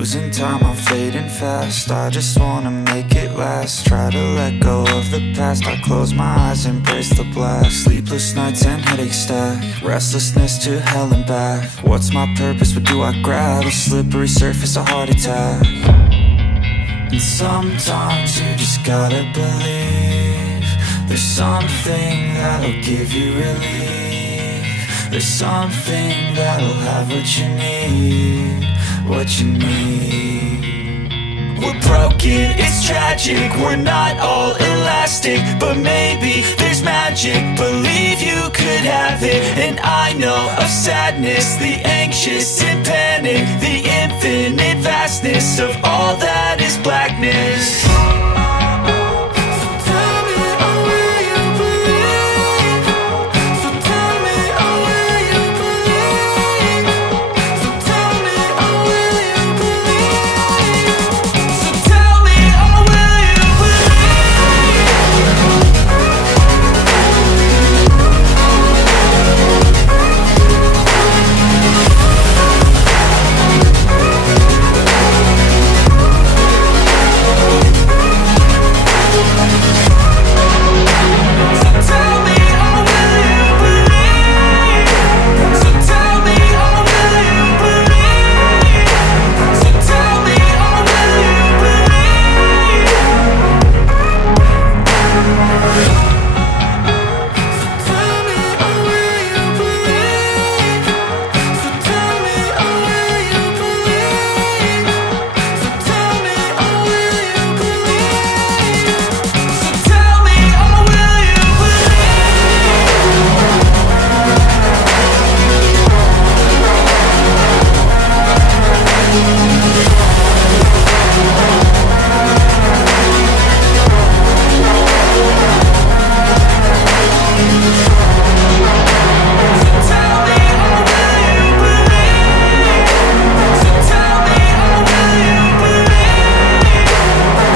Losing time, I'm fading fast. I just wanna make it last. Try to let go of the past. I close my eyes, embrace the blast. Sleepless nights and headache stack. Restlessness to hell and back. What's my purpose, what do I grab? A slippery surface, a heart attack. And sometimes you just gotta believe there's something that'll give you relief. There's something that'll have what you need, what you need. We're broken, it's tragic, we're not all elastic, but maybe there's magic. Believe you could have it. And I know of sadness, the anxious and panic, the infinite vastness of all that